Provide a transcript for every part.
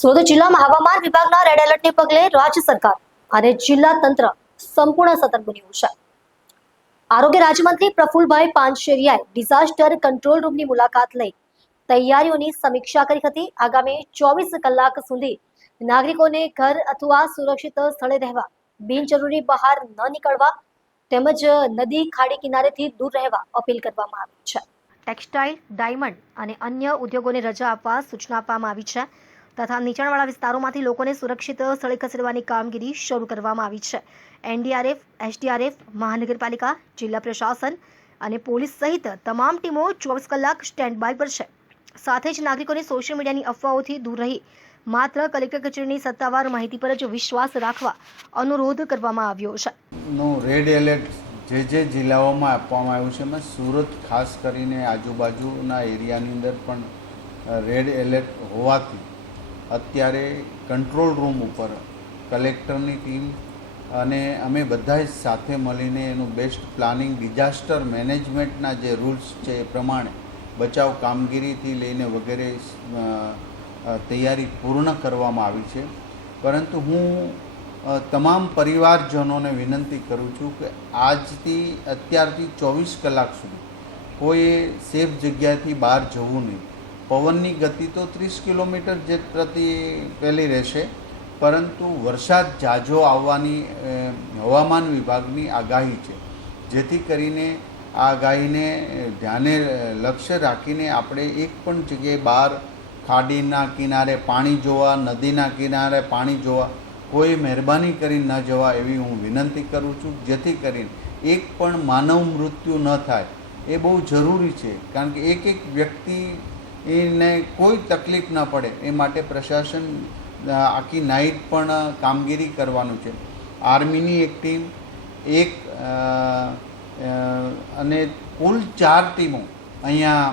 સુરત જિલ્લામાં હવામાન વિભાગના રેડ એલર્ટને પગલે રાજ્ય સરકાર અને જિલ્લા તંત્ર સંપૂર્ણ સતર્ક બન્યું છે. આરોગ્ય રાજ્યમંત્રી પ્રફુલભાઈ પાનશેરિયાએ ડિઝાસ્ટર કંટ્રોલ રૂમની મુલાકાત લઈ તૈયારીઓની સમીક્ષા કરી હતી. આગામી 24 કલાક સુધી નાગરિકોને ઘર અથવા સુરક્ષિત સ્થળે રહેવા, બિનજરૂરી બહાર ન નીકળવા તેમજ નદી ખાડી કિનારેથી દૂર રહેવા અપીલ કરવામાં આવી છે. ટેક્સટાઇલ, ડાયમંડ અને અન્ય ઉદ્યોગોને રજા આપવા સૂચના આપવામાં આવી છે તથા નીચાણવાળા વિસ્તારોમાંથી લોકોને સુરક્ષિત સ્થળે ખસેડવાની કામગીરી શરૂ કરવામાં આવી છે. એનડીઆરએફ, એસડીઆરએફ, મહાનગરપાલિકા, જિલ્લા પ્રશાસન અને પોલીસ સહિત તમામ ટીમો 24 કલાક સ્ટેન્ડ બાય પર છે. સાથે જ નાગરિકોને સોશિયલ મીડિયાની અફવાઓથી દૂર રહી માત્ર કલેક્ટર કચેરીની સત્તાવાર માહિતી પર જ વિશ્વાસ રાખવા અનુરોધ કરવામાં આવ્યો છે. રેડ એલર્ટ જે જિલ્લાઓમાં આપવામાં આવ્યું છે એમાં સુરત ખાસ કરીને આજુબાજુના એરિયાની અંદર પણ રેડ એલર્ટ હોવાથી અત્યારે કંટ્રોલ રૂમ ઉપર કલેક્ટરની ટીમ અને અમે બધા જ સાથે મળીને એનું બેસ્ટ પ્લાનિંગ, ડિઝાસ્ટર મેનેજમેન્ટના જે રૂલ્સ છે એ પ્રમાણે બચાવ કામગીરીથી લઈને વગેરે તૈયારી પૂર્ણ કરવામાં આવી છે. પરંતુ હું તમામ પરિવારજનોને વિનંતી કરું છું કે અત્યારથી 24 કલાક સુધી કોઈએ સેફ જગ્યાએથી બહાર જવું નહીં. પવનની ગતિ તો 30 કિલોમીટર પ્રતિ પહેલી રહેશે, પરંતુ વરસાદ ઝાઝો આવવાની હવામાન વિભાગની આગાહી છે. જેથી કરીને આ આગાહીને ધ્યાને લક્ષ્ય રાખીને આપણે એક પણ જગ્યાએ બહાર ખાડીના કિનારે પાણી જોવા, નદીના કિનારે પાણી જોવા કોઈ મહેરબાની કરી ન જવા એવી હું વિનંતી કરું છું. જેથી કરીને એક પણ માનવ મૃત્યુ ન થાય એ બહુ જરૂરી છે, કારણ કે એક વ્યક્તિને કોઈ તકલીફ ન પડે એ માટે પ્રશાસન આખી નાઇટ પણ કામગીરી કરવાનું છે. આર્મીની એક ટીમ અને કુલ 4 ટીમો અહીંયા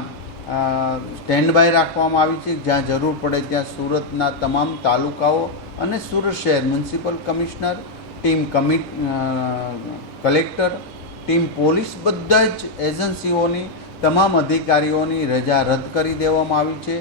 સ્ટેન્ડ બાય રાખવામાં આવી છે. જ્યાં જરૂર પડે ત્યાં સુરતના તમામ તાલુકાઓ અને સુરત શહેર municipal commissioner, team collector, team police, બધા જ એજન્સીઓની તમામ અધિકારીઓની રજા રદ કરી દેવામાં આવી છે.